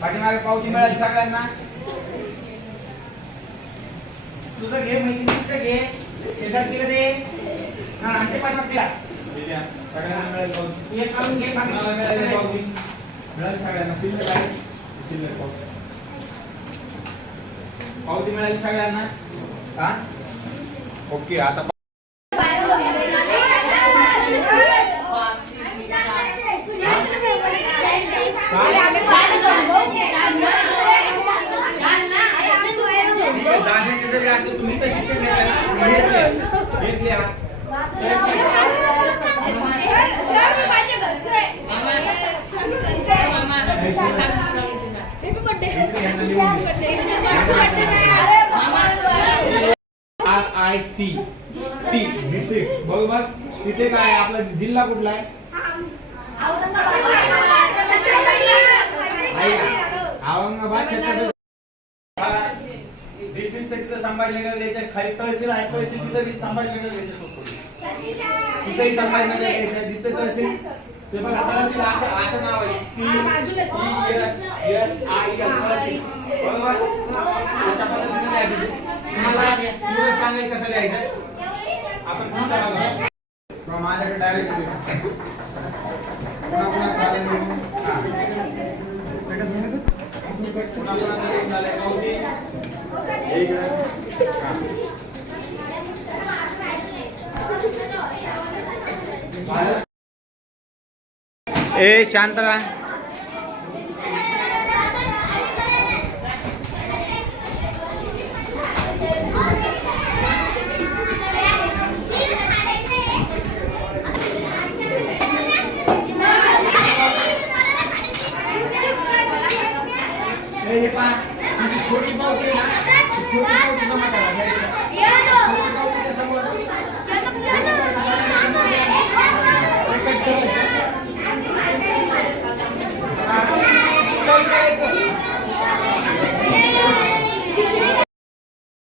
पाठीमागे पावती मिळाली सगळ्यांना. तुझं घे मैत्रिणीचं घे शेजारची दे हा आणते पाठवा तिला सगळ्यांना मिळाली पावती. एक काढून घे मिळाली पावती मिळाली सगळ्यांना. शिल्लक आहे शिल्लक पावती मिळाली सगळ्यांना. हा ओके. आता तुम्ही तर शिक्षण घेतले RICT डिस्ट्रिक्ट बरोबर. तिथे काय आपला जिल्हा कुठला आहे? औरंगाबाद. डिस्ट्रिक्ट तिथं संभाजीनगर द्यायचं. खाली तहसील आहे तहसील तिथं बी संभाजीनगर द्यायचं. तिथेही संभाजीनगर द्यायचं. दिसतं तहसील ते बघा तहसील असं नाव आहे तहसील बरोबर. अशा पद्धतीने लिहायचं. तुम्हाला सांगेल कसं लिहायचं आपण माझ्याकडे डायरेक्ट ए शांत रहा. छोटी पावती ना छोटी पावती जमा करा.